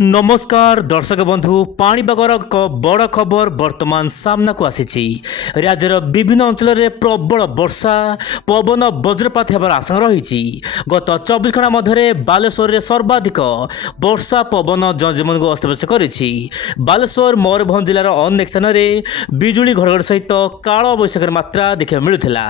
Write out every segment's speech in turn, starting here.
नमस्कार दर्शक बंधु पाणीपागर बड़ खबर बर्तमान सामना को आसी राज्यर विभिन्न अंचल में प्रबल वर्षा पवन वज्रपात होबार आशंका रही। गत 24 घंटा मध्य बालेश्वर में सर्वाधिक वर्षा पवन जनजीवन को अस्तव्यस्त करिछि। बालेश्वर मयूरभंज जिलार अनेक स्थान में बिजुली घड़घड़ सहित काल बैशाखी मात्रा देखा मिलूला।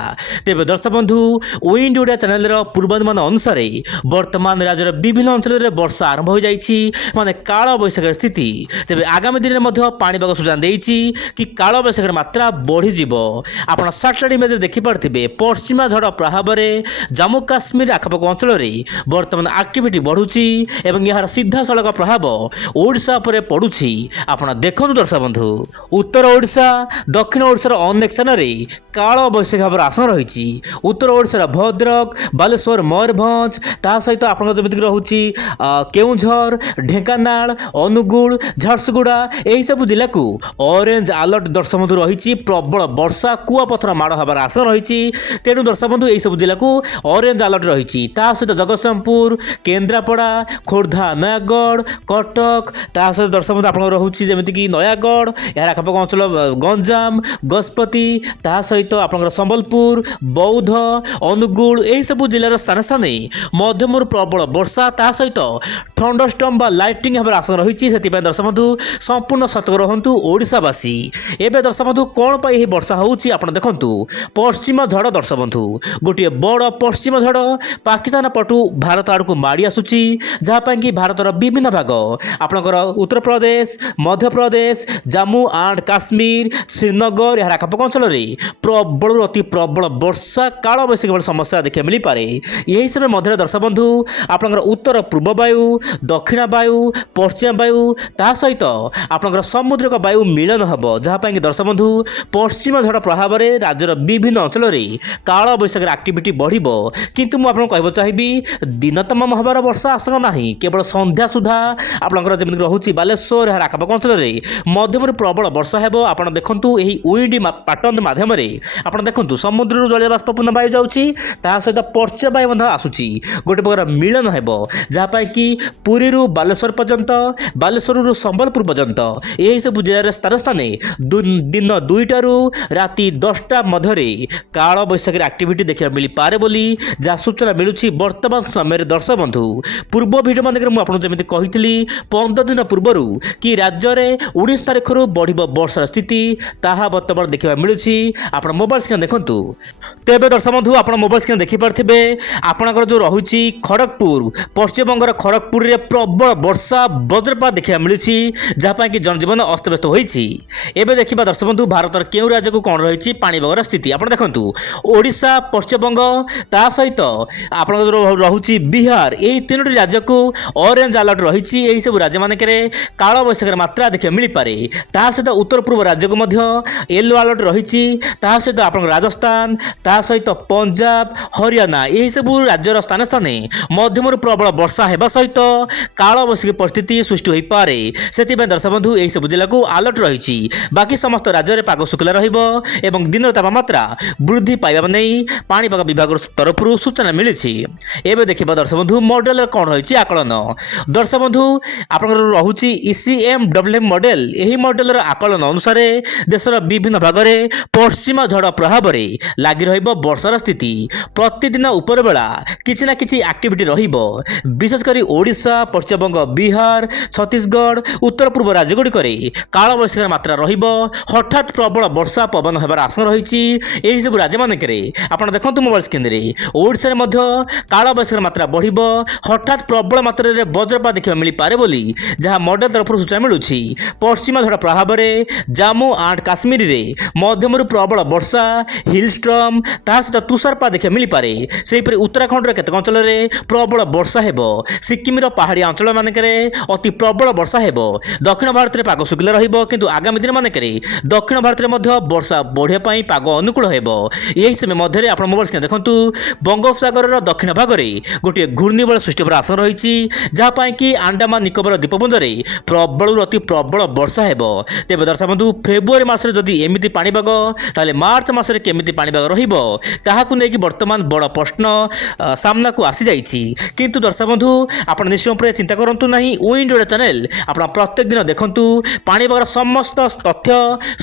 तेज दर्शक बंधु विंड ओडिया चैनल पूर्वानुमान अनुसार बर्तमान राज्यर विभिन्न अंचल में वर्षा आरंभ हो जाइछि माने काल बैशाखी स्थिति। तेज आगामी दिन में पाणीपाग सूचना देती कि काल बैशाखी मात्रा बढ़ी आप सैटेलाइट इमेज देखिपे पश्चिमा झड़ प्रभाव में जम्मू काश्मीर आखपाख अंचल में बर्तमान एक्टिविटी बढ़ुची एवं यार सीधा सड़क प्रभाव ओडिशा पर पड़ुछि। आपड़ देखु दर्शक बंधु उत्तर ओडिशा दक्षिण ओडिशार अनेक स्थान में काल बैशाखी भाव आशंका रही। उत्तर ओडिशार भद्रक बालेश्वर मयूरभंज ता सहित आपमती रोचे केउझर ढेंकानाल अनुगुल झारसुगुड़ा यही सब जिला को ऑरेंज अलर्ट दर्शक बंधु रही। प्रबल वर्षा कुआपथर माड़ हबार आशंका रही। तेणु दर्शक बंधु यही सब जिला को ऑरेंज अलर्ट रही। सहित जगतसिंहपुर केन्द्रापड़ा खोर्धा नयागढ़ कटक ता सहित दर्शक बंधु आप रोचे जमीक नयागढ़ यार आखपाख अंचल गंजाम गजपति ता सहित आप संबलपुर बौद्ध अनुगुल यही सब जिलार स्थान स्थान मध्यम प्रबल वर्षा ता सहित थंडरस्टॉर्म बा लाइटिंग हमारे आशंका रही। से दर्शक बंधु संपूर्ण सतर्क रहतु ओडिशावासी। एवं दर्शक बंधु कौन पर यह वर्षा होची आपण देखंतु पश्चिम झड़ दर्शक बंधु गोटे बड़ पश्चिम झड़ पाकिस्तान पटु भारत आड़ को माड़ी आसुची जहाँ कि भारतर विभिन्न भाग आपणकर उत्तर प्रदेश मध्य प्रदेश जम्मू एंड काश्मीर श्रीनगर यार आखपाख अंचल में प्रबल अति प्रबल वर्षा काल बैशाखी समस्या देखा मिल पारे। यही समय मध्य दर्शक बंधु आपणकर उत्तर पूर्व वायु दक्षिण वायु पश्चिम वायु ता सहित आपणकर समुद्रिक वायु मिलन हम जहाँपाई कि दर्शक बंधु पश्चिम झड़ प्रभाव में राज्यर विभिन्न अंचल में काल बैशाखी एक्टिविटी बढ़ो किंतु मुझे कहना चाहिए दिन तमाम हबार वर्षा आशंका ना केवल संध्या सुधा आपंकर जमी रोचे बालेश्वर यार आखपाख अंचल में मध्यम प्रबल वर्षा है। आप देखु यही विंड पैटर्न मध्यम आप देखु समुद्र जलीय बाष्पूर्ण वायु जाऊँगी सहित पश्चिम वायु आसूची गोटे प्रकार मिलन है जहाँपाई कि पुरी बालेश्वर पर्यंत बालेश्वर संबलपुर पर्यंत यही सब जिले स्थान स्थान दिन 2टारू राति 10टा मध्य काल बैशाखी एक्टिविटी देखा मिल पारे बोली जहाँ सूचना मिलूँ वर्तमान समय दर्शक बंधु पूर्व भिडियो मानक मुझे कही 15 दिन पूर्वर कि राज्य में 19 तारीख बढ़ वर्षार स्थिति ताहा बर्तमान देखा मिलूँ। आप मोबाइल स्क्रीन देखु तेज दर्शक बंधु आप मोबाइल स्क्रीन देखिपे आपंकर जो रही खड़गपुर पश्चिमबंगर खड़गपुर में प्रबल वर्षा वज्रपात देखा मिलूँ जहाँपाई कि जनजीवन अस्तव्यस्त होती। एवं देखा दर्शक बंधु भारतर केउ राज्य को कौन रही पाणीपागर स्थिति आप देखु ओडिशा पश्चिमबंग ता सहित आप रोचे बिहार यही 3टी राज्य को ऑरेंज अलर्ट रही। यही सब राज्य मानक काल बैशाखी मात्रा देखा मिल पारे सहित उत्तर पूर्व राज्य को येलो अलर्ट रही सहित आप राजस्थान ता सहित पंजाब हरियाणा यही सब राज्यर स्थान स्थान मध्यम प्रबल वर्षा होगा सहित काल बैशाखी परिस्थिति सृष्टि हो पारे। से दर्शक बंधु यही सब जिला को अलर्ट रही। बाकी समस्त राज्य में पाग शुक्ला रही दिन तापमात्रा वृद्धि पाइबा नहीं पाणीपाग विभाग तरफ सूचना मिली। एवं देखा दर्शक बंधु मॉडल कौन रही आकलन दर्शक बंधु आप रोचे ECMWM मॉडल यही मॉडल आकलन अनुसार देशर विभिन्न भाग में पश्चिम झड़ प्रभाव में लगी वर्षार स्थिति प्रतिदिन उपर बेला किसी ना किसी एक्टिविटी विशेषकर ओडिशा पश्चिमबंग बिहार छत्तीसगढ़ उत्तर पूर्व राज्यगुड़िक काल बैशाखी मात्रा हठात प्रबल वर्षा पवन होबार आशंका रही। यही सब राज्य मानक आप देखो मोबाइल स्क्रीन में ओडिशा में काल बैशाखी मात्रा बढ़ो हठात प्रबल मात्रा में वज्रपात देखा मिल पारे बोली जहाँ मॉडल तरफ सूचना मिलूँ। पश्चिम झड़ प्रभाव में जम्मू एंड काश्मीर में मध्यम प्रबल वर्षा हिलस्ट्रम ता सहित तुषारपात देखा मिल पारे। सेहीपरि उत्तराखंड केतक अंचल में प्रबल वर्षा है सिक्किम पहाड़िया अंचल मानक अति प्रबल वर्षा है। दक्षिण भारत में पाग शुक्ला रु आगामी दिन मानक दक्षिण भारत में वर्षा बढ़िया पाग अनुकूल यही समय मध्य आप मोबाइल स्क्रीन देखु बंगोपसागर दक्षिण भाग में गोटे घूर्णिबल सृष्टि होकर आशंका रही जहाँपाई कि अंडमान निकोबर द्वीपपुंज में प्रबल अति प्रबल वर्षा है। तेज दर्शक बंधु फेब्रुआरी मासरे जदि एमती पाणीपाग ताले मार्च मासरे केमिति पाणीपाग रहिबो ताहाकु नेकी वर्तमान बड़ प्रश्न सामना को आसी जाइछि। किंतु दर्शक बंधु आपण निश्चय चिंता करंतु नाही ୱିଣ୍ଡୋ ଚ୍ୟାନେଲ ଆପଣ ପ୍ରତ୍ୟେକ ଦିନ ଦେଖନ୍ତୁ। ପାଣିପାଗର ସମସ୍ତ ତଥ୍ୟ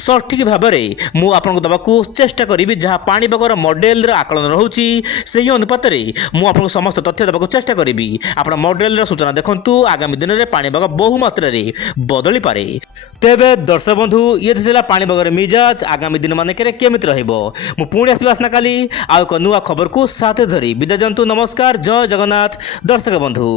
ସଠିକ୍ ଭାବରେ ମୁଁ ଆପଣଙ୍କୁ ଦେବାକୁ ଚେଷ୍ଟା କରିବି। ଯାହା ପାଣିପାଗର ମଡେଲର ଆକଳନ ରହୁଛି ସେହି ଅନୁପାତରେ ମୁଁ ଆପଣଙ୍କୁ ସମସ୍ତ ତଥ୍ୟ ଦେବାକୁ ଚେଷ୍ଟା କରିବି। ଆପଣ ମଡେଲର ସୂଚନା ଦେଖନ୍ତୁ। ଆଗାମୀ ଦିନରେ ପାଣିପାଗ ବହୁ ମାତ୍ରାରେ ବଦଳିପାରେ। ତେବେ ଦର୍ଶକ ବନ୍ଧୁ, ଇଏ ଥିଲା ପାଣିପାଗର ମିଜାଜ ଆଗାମୀ ଦିନ ମାନଙ୍କରେ କେମିତି ରହିବ। ମୁଁ ପୁଣି ଆସିବି ଆସନ୍ତାକାଲି ଆଉ ଏକ ନୂଆ ଖବରକୁ ସାଥେ ଧରି। ବିଦାୟ ଦିଅନ୍ତୁ। ନମସ୍କାର, ଜୟ ଜଗନ୍ନାଥ ଦର୍ଶକ ବନ୍ଧୁ।